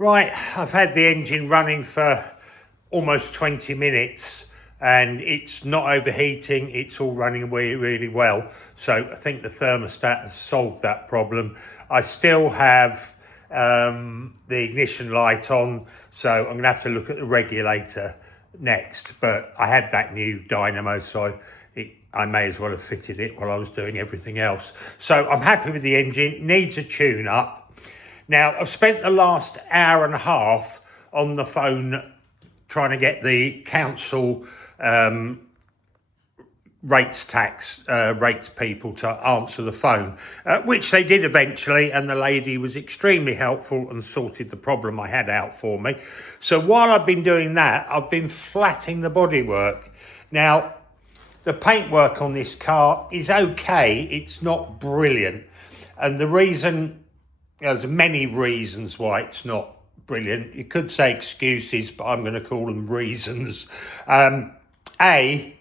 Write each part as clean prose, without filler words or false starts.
Right, I've had the engine running for almost 20 minutes and it's not overheating, it's all running really well. So I think the thermostat has solved that problem. I still have the ignition light on, so I'm gonna have to look at the regulator next, but I had that new dynamo, so I may as well have fitted it while I was doing everything else. So I'm happy with the engine, needs a tune up. Now, I've spent the last hour and a half on the phone trying to get the council rates people to answer the phone, which they did eventually, and the lady was extremely helpful and sorted the problem I had out for me. So while I've been doing that, I've been flatting the bodywork. Now, the paintwork on this car is okay, it's not brilliant. And the reason, there's many reasons why it's not brilliant. You could say excuses, but I'm going to call them reasons. I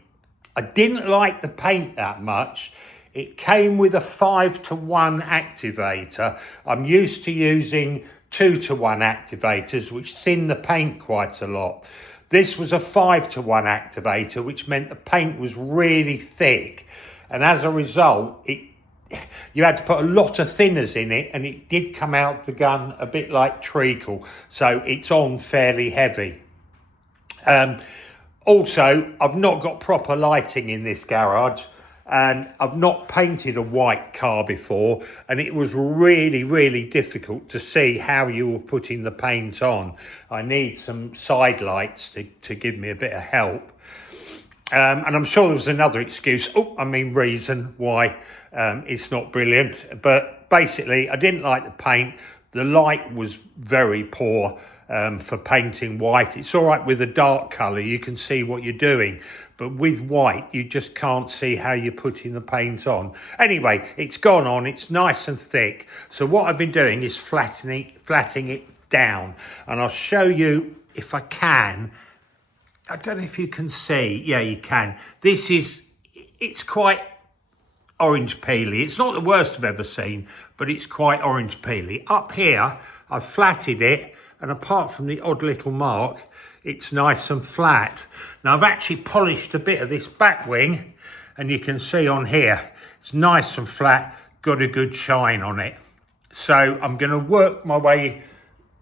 didn't like the paint that much. It came with a 5-to-1 activator. I'm used to using 2-to-1 activators, which thin the paint quite a lot. This was a 5-to-1 activator, which meant the paint was really thick. And as a result, you had to put a lot of thinners in it, and it did come out the gun a bit like treacle, so it's on fairly heavy. Also, I've not got proper lighting in this garage, and I've not painted a white car before, and it was really difficult to see how you were putting the paint on. I need some side lights to give me a bit of help. And I'm sure there was another reason why it's not brilliant. But basically, I didn't like the paint. The light was very poor for painting white. It's all right with a dark colour, you can see what you're doing. But with white, you just can't see how you're putting the paint on. Anyway, it's gone on, it's nice and thick. So what I've been doing is flattening it down. And I'll show you, if I can, I don't know if you can see. Yeah, you can. It's quite orange peely. It's not the worst I've ever seen, but it's quite orange peely. Up here, I've flatted it, and apart from the odd little mark, it's nice and flat. Now, I've actually polished a bit of this back wing, and you can see on here, it's nice and flat, got a good shine on it. So I'm going to work my way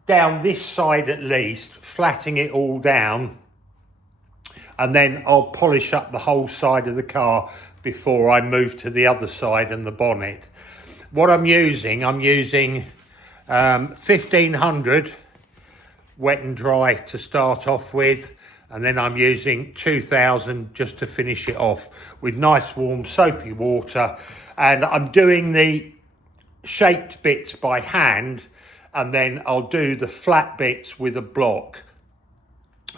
down this side at least, flatting it all down, and then I'll polish up the whole side of the car before I move to the other side and the bonnet. What I'm using 1500 wet and dry to start off with, and then I'm using 2000 just to finish it off with nice warm soapy water. And I'm doing the shaped bits by hand, and then I'll do the flat bits with a block.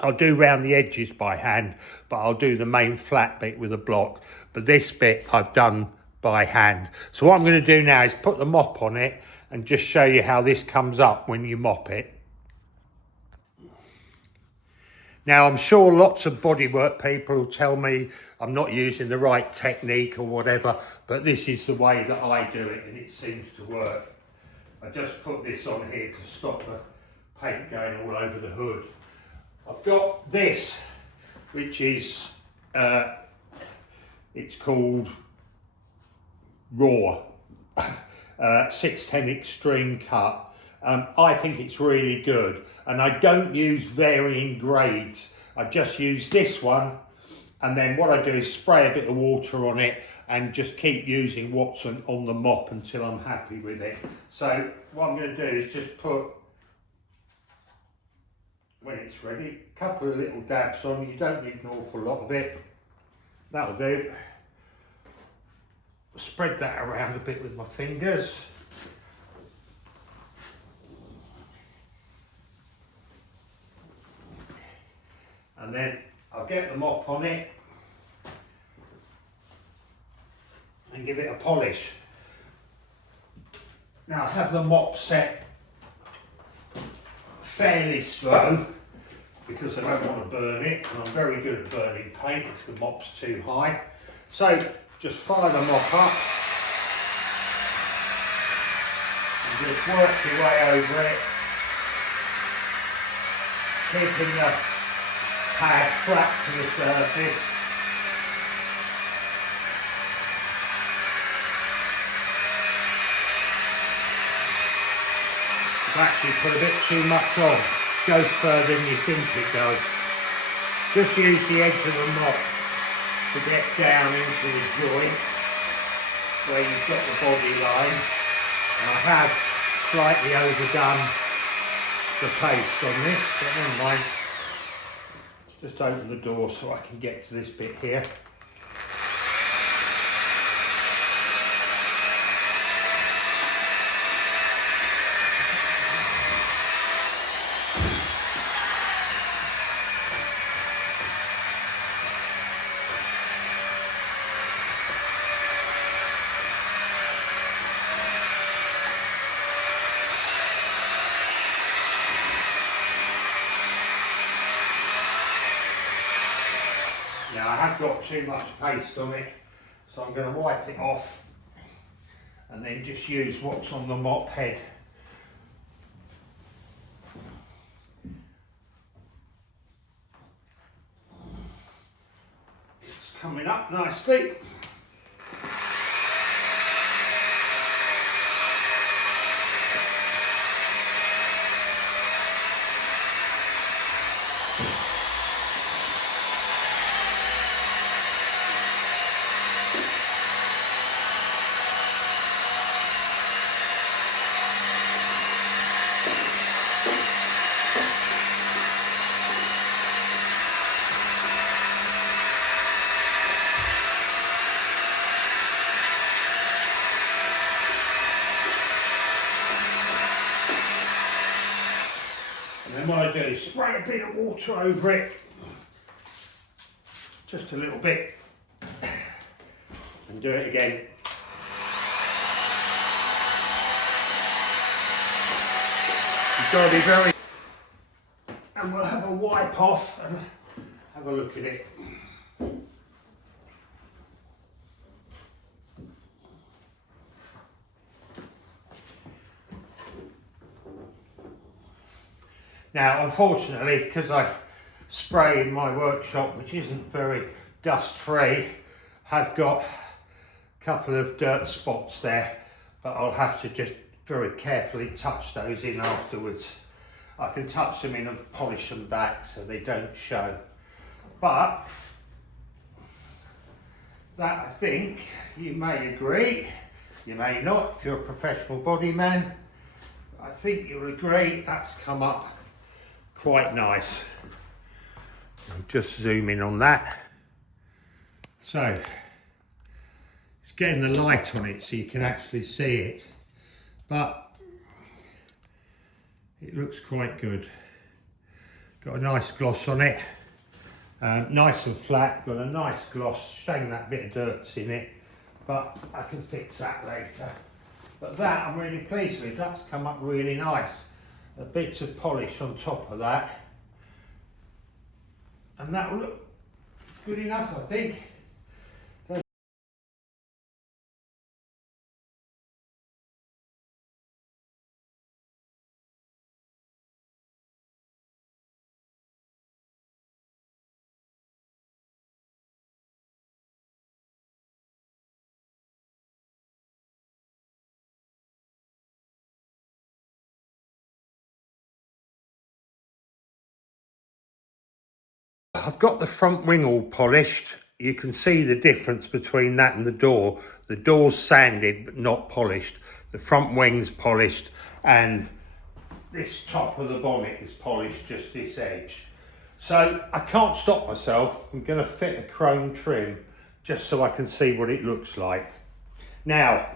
I'll do round the edges by hand, but I'll do the main flat bit with a block. But this bit I've done by hand. So what I'm going to do now is put the mop on it and just show you how this comes up when you mop it. Now, I'm sure lots of bodywork people will tell me I'm not using the right technique or whatever, but this is the way that I do it, and it seems to work. I just put this on here to stop the paint going all over the hood. I've got this, which is, it's called Raw 610 Extreme Cut. I think it's really good, and I don't use varying grades. I just use this one, and then what I do is spray a bit of water on it and just keep using what's on the mop until I'm happy with it. So what I'm going to do is just put, when it's ready, a couple of little dabs on. You don't need an awful lot of it. That'll do. Spread that around a bit with my fingers. And then I'll get the mop on it and give it a polish. Now, I have the mop set fairly slow because I don't want to burn it, and I'm very good at burning paint if the mop's too high. So just follow the mop up and just work your way over it. keeping the pad flat to the surface. I've actually put a bit too much on. Goes further than you think it does. Just use the edge of the mop to get down into the joint where you've got the body line. And I have slightly overdone the paste on this, but never mind. Just open the door so I can get to this bit here. Now I have got too much paste on it, so I'm going to wipe it off and then just use what's on the mop head. It's coming up nicely. And then what I do is spray a bit of water over it, just a little bit, and do it again. You've got to be very... And we'll have a wipe off and have a look at it. Now, unfortunately, because I spray in my workshop, which isn't very dust-free, I've got a couple of dirt spots there, but I'll have to just very carefully touch those in afterwards. I can touch them in and polish them back so they don't show. But that, I think, you may agree, you may not if you're a professional body man, I think you'll agree that's come up quite nice. I'll just zoom in on that. So it's getting the light on it so you can actually see it, but it looks quite good. Got a nice gloss on it, nice and flat, got a nice gloss. Shame that bit of dirt's in it, but I can fix that later. But that I'm really pleased with. That's come up really nice. A bit of polish on top of that, and that will look good enough, I think. I've got the front wing all polished. You can see the difference between that and the door. The door's sanded but not polished. The front wing's polished and this top of the bonnet is polished, just this edge. So I can't stop myself. I'm going to fit a chrome trim just so I can see what it looks like. Now,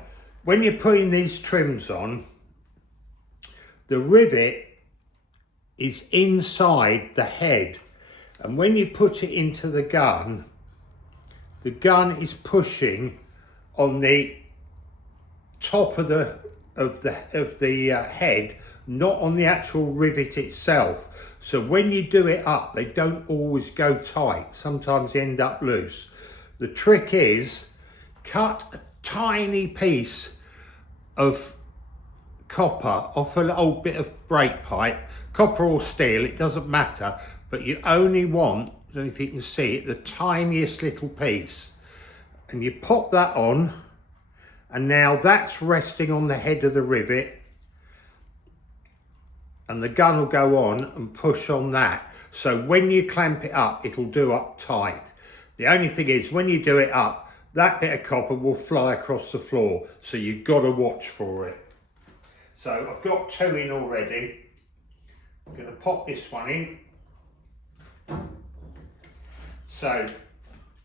when you're putting these trims on, the rivet is inside the head. And when you put it into the gun is pushing on the top of the head, not on the actual rivet itself. So when you do it up, they don't always go tight. Sometimes they end up loose. The trick is cut a tiny piece of copper off an old bit of brake pipe, copper or steel, it doesn't matter, but you only want, I don't know if you can see it, the tiniest little piece. And you pop that on, and now that's resting on the head of the rivet, and the gun will go on and push on that. So when you clamp it up, it'll do up tight. The only thing is, when you do it up, that bit of copper will fly across the floor, so you've got to watch for it. So I've got 2 in already. I'm going to pop this one in. So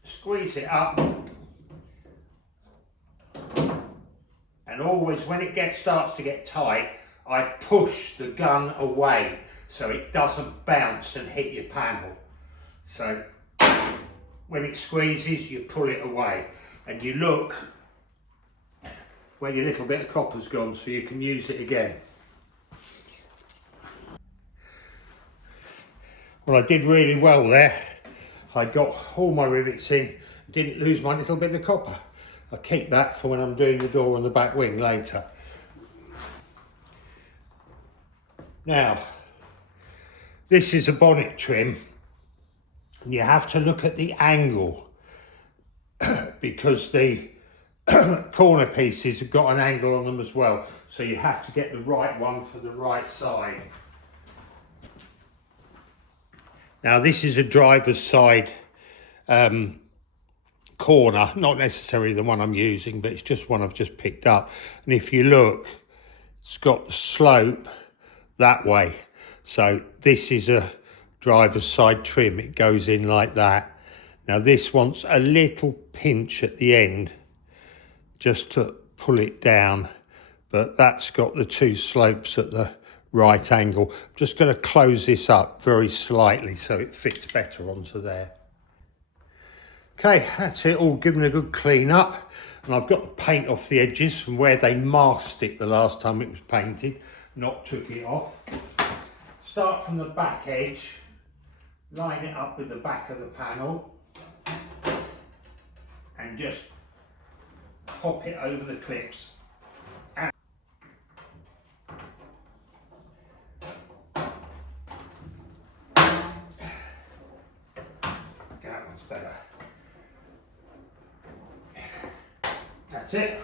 squeeze it up, and always when it starts to get tight, I push the gun away so it doesn't bounce and hit your panel. So when it squeezes, you pull it away, and you look where your little bit of copper's gone so you can use it again. Well, I did really well there. I got all my rivets in, didn't lose my little bit of copper. I'll keep that for when I'm doing the door on the back wing later. Now, this is a bonnet trim, and you have to look at the angle because the corner pieces have got an angle on them as well, so you have to get the right one for the right side. Now this is a driver's side corner, not necessarily the one I'm using, but it's just one I've just picked up. And if you look, it's got the slope that way. So this is a driver's side trim, it goes in like that. Now this wants a little pinch at the end just to pull it down, but that's got the 2 slopes at the right angle. I'm just going to close this up very slightly so it fits better onto there. Okay, that's it all given a good clean up, and I've got the paint off the edges from where they masked it the last time it was painted, not took it off. Start from the back edge, line it up with the back of the panel, and just pop it over the clips. And that one's better. That's it.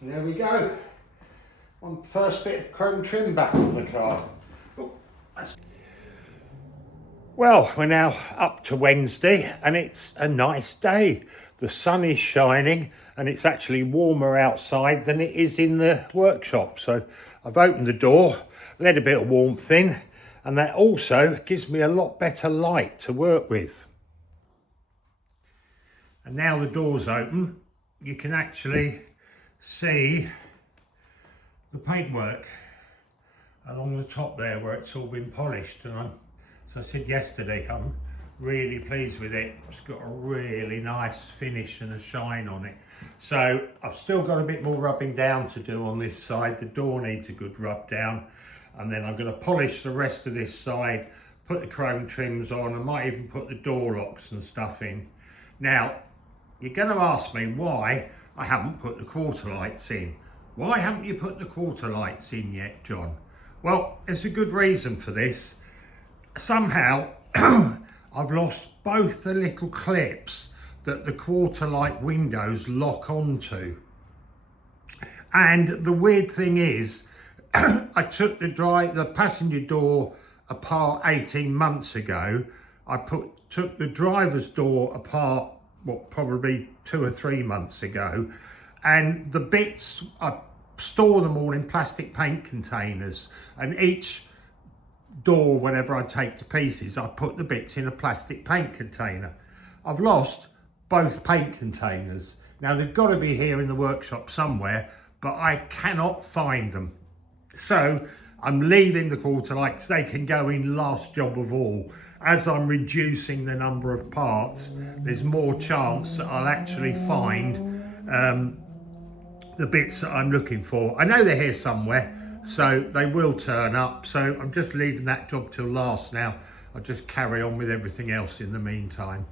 And there we go. One first bit of chrome trim back on the car. Oh, well, we're now up to Wednesday, and it's a nice day. The sun is shining, and it's actually warmer outside than it is in the workshop. So I've opened the door, let a bit of warmth in, and that also gives me a lot better light to work with. And now the door's open, you can actually see the paintwork along the top there where it's all been polished. And as I said yesterday, I'm really pleased with it. It's got a really nice finish and a shine on it. So I've still got a bit more rubbing down to do on this side. The door needs a good rub down, and then I'm going to polish the rest of this side, put the chrome trims on. I might even put the door locks and stuff in. Now you're going to ask me why I haven't put the quarter lights in. Why haven't you put the quarter lights in yet, John? Well, there's a good reason for this. Somehow I've lost both the little clips that the quarter light windows lock onto. And the weird thing is, I took the passenger door apart 18 months ago. I took the driver's door apart, probably 2 or 3 months ago. And the bits, I store them all in plastic paint containers, and each door, whenever I take to pieces, I put the bits in a plastic paint container. I've lost both paint containers. Now they've got to be here in the workshop somewhere, but I cannot find them. So I'm leaving the quarter lights. They can go in last job of all. As I'm reducing the number of parts, there's more chance that I'll actually find the bits that I'm looking for. I know they're here somewhere, so they will turn up. So I'm just leaving that job till last now. I'll just carry on with everything else in the meantime.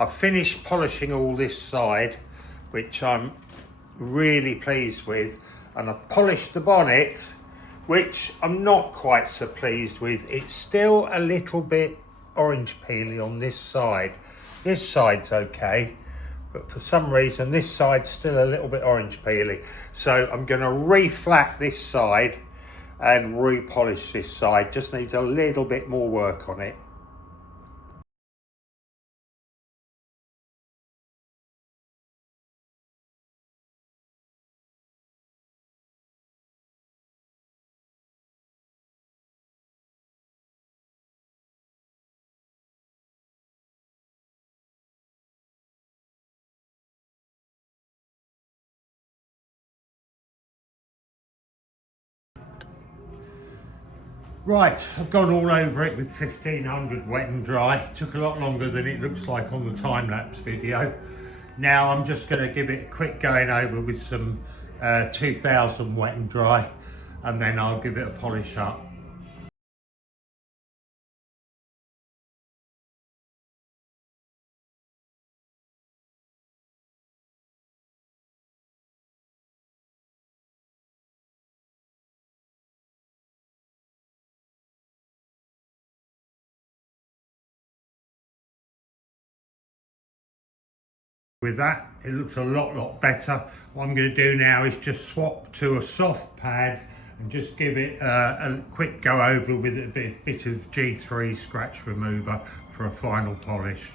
I've finished polishing all this side, which I'm really pleased with, and I've polished the bonnet, which I'm not quite so pleased with. It's still a little bit orange peely on this side. This side's okay, but for some reason this side's still a little bit orange peely. So I'm going to reflat this side and repolish this side. Just needs a little bit more work on it. Right, I've gone all over it with 1500 wet and dry. It took a lot longer than it looks like on the time-lapse video. Now I'm just going to give it a quick going over with some 2000 wet and dry, and then I'll give it a polish up. With that, it looks a lot better. What I'm going to do now is just swap to a soft pad and just give it a quick go over with a bit of G3 scratch remover for a final polish.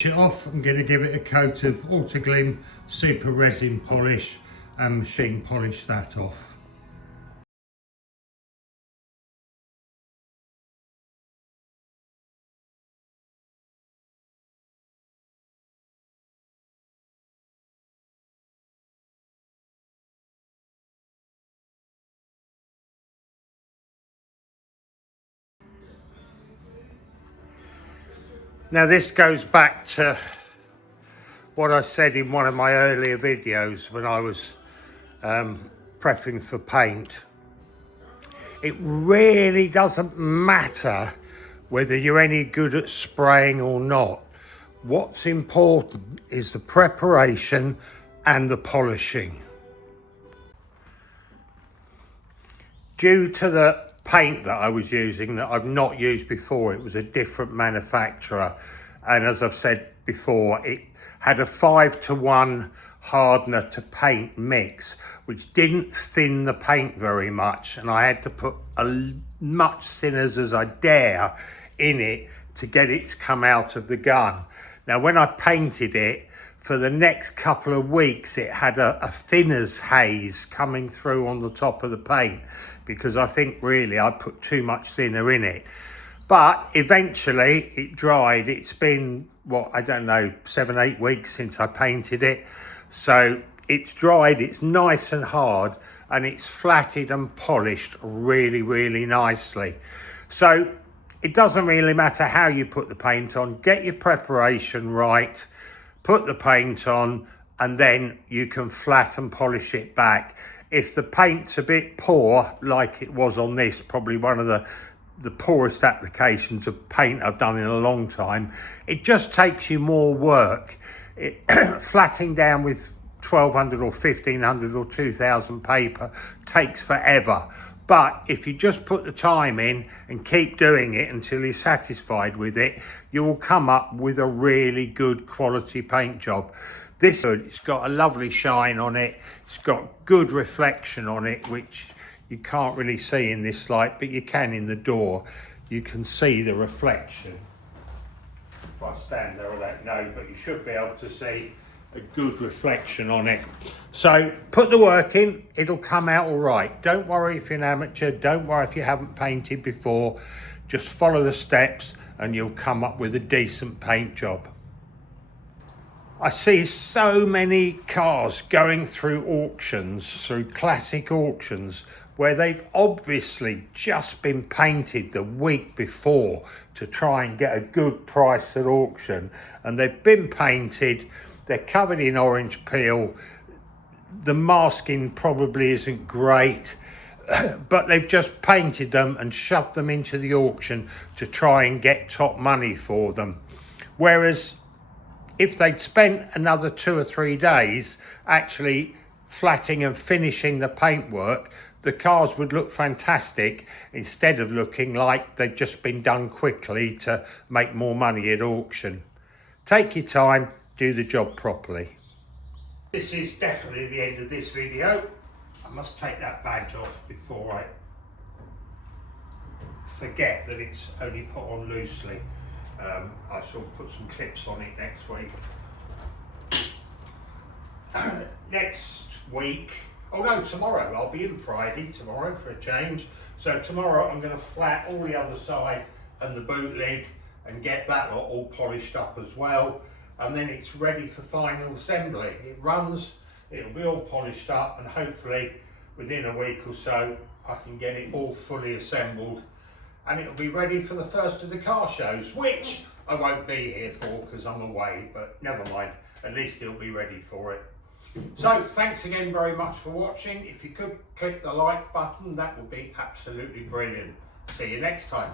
It off, I'm going to give it a coat of Autoglym Super Resin Polish and machine polish that off. Now this goes back to what I said in one of my earlier videos when I was prepping for paint. It really doesn't matter whether you're any good at spraying or not. What's important is the preparation and the polishing. Due to the paint that I was using that I've not used before, it was a different manufacturer, and as I've said before, it had a 5-to-1 hardener to paint mix, which didn't thin the paint very much, and I had to put as much thinners as I dare in it to get it to come out of the gun. Now when I painted it, for the next couple of weeks it had a thinners haze coming through on the top of the paint, because I think really I put too much thinner in it. But eventually it dried. It's been, what, I don't know, 7-8 weeks since I painted it. So it's dried, it's nice and hard, and it's flatted and polished really nicely. So it doesn't really matter how you put the paint on. Get your preparation right, put the paint on, and then you can flat and polish it back. If the paint's a bit poor, like it was on this, probably one of the poorest applications of paint I've done in a long time, it just takes you more work. Flatting down with 1200 or 1500 or 2000 paper takes forever. But if you just put the time in and keep doing it until you're satisfied with it, you will come up with a really good quality paint job. This, it's got a lovely shine on it. It's got good reflection on it, which you can't really see in this light, but you can in the door. You can see the reflection. If I stand there, I don't know, but you should be able to see a good reflection on it. So put the work in, it'll come out all right. Don't worry if you're an amateur, don't worry if you haven't painted before. Just follow the steps and you'll come up with a decent paint job. I see so many cars going through auctions, through classic auctions, where they've obviously just been painted the week before to try and get a good price at auction. And they've been painted, they're covered in orange peel, the masking probably isn't great, but they've just painted them and shoved them into the auction to try and get top money for them. Whereas if they'd spent another 2 or 3 days actually flatting and finishing the paintwork, the cars would look fantastic instead of looking like they've just been done quickly to make more money at auction. Take your time, do the job properly. This is definitely the end of this video. I must take that badge off before I forget that it's only put on loosely. I shall put some clips on it next week. Next week, oh no, tomorrow, I'll be in Friday tomorrow for a change. So tomorrow I'm going to flat all the other side and the boot lid and get that lot all polished up as well. And then it's ready for final assembly. It runs, it'll be all polished up, and hopefully within a week or so I can get it all fully assembled. And it'll be ready for the first of the car shows, which I won't be here for because I'm away, but never mind, at least it'll be ready for it. So thanks again very much for watching. If you could click the like button, that would be absolutely brilliant. See you next time.